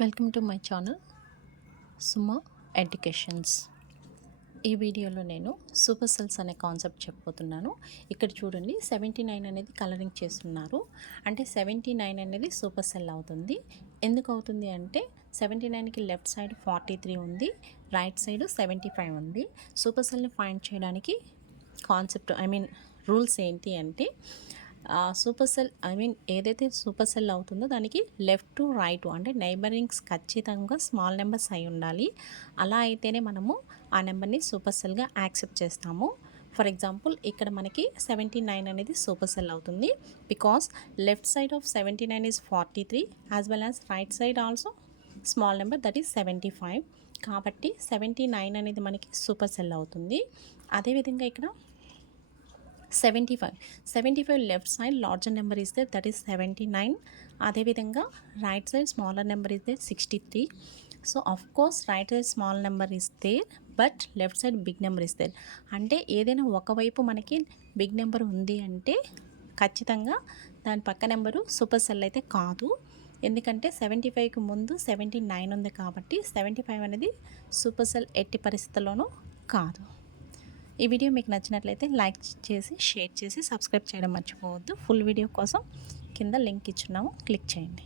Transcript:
Welcome to my channel Suma educations. ఈ వీడియోలో నేను సూపర్ సెల్స్ అనే కాన్సెప్ట్ చెప్పబోతున్నాను. ఇక్కడ చూడండి 79 అనేది కలరింగ్ చేస్తున్నారు. అంటే 79 అనేది సూపర్ సెల్ అవుతుంది. ఎందుకు అవుతుంది అంటే 79కి లెఫ్ట్ సైడ్ 43 ఉంది, రైట్ సైడ్ 75 ఉంది. సూపర్ సెల్ని ఫైండ్ చేయడానికి కాన్సెప్ట్ రూల్స్ ఏంటి అంటే సూపర్ సెల్ ఏదైతే సూపర్ సెల్ అవుతుందో దానికి లెఫ్ట్ టు రైట్ అంటే నైబరింగ్స్ ఖచ్చితంగా స్మాల్ నెంబర్స్ అయి ఉండాలి. అలా అయితేనే మనము ఆ నెంబర్ని సూపర్ సెల్గా యాక్సెప్ట్ చేస్తాము. ఫర్ ఎగ్జాంపుల్ ఇక్కడ మనకి 79 అనేది సూపర్ సెల్ అవుతుంది because left side of 79 is 43 as well as right side also small number that is 75. కాబట్టి 79 అనేది మనకి సూపర్ సెల్ అవుతుంది. అదేవిధంగా ఇక్కడ 75 left side larger number is there that is 79. అదేవిధంగా right side smaller number is there 63. So of course right side small number is there but left side big number is there. అంటే ఏదైనా ఒకవైపు మనకి big number ఉంది అంటే ఖచ్చితంగా దాని పక్క నెంబరు సూపర్ సెల్ అయితే కాదు. ఎందుకంటే 75కి ముందు 79 ఉంది కాబట్టి 75 అనేది సూపర్ సెల్ ఎట్టి పరిస్థితుల్లోనూ కాదు. ఈ వీడియో మీకు నచ్చినట్లయితే లైక్ చేసి షేర్ చేసి సబ్స్క్రైబ్ చేయడం మర్చిపోవద్దు. ఫుల్ వీడియో కోసం కింద లింక్ ఇచ్చున్నాము, క్లిక్ చేయండి.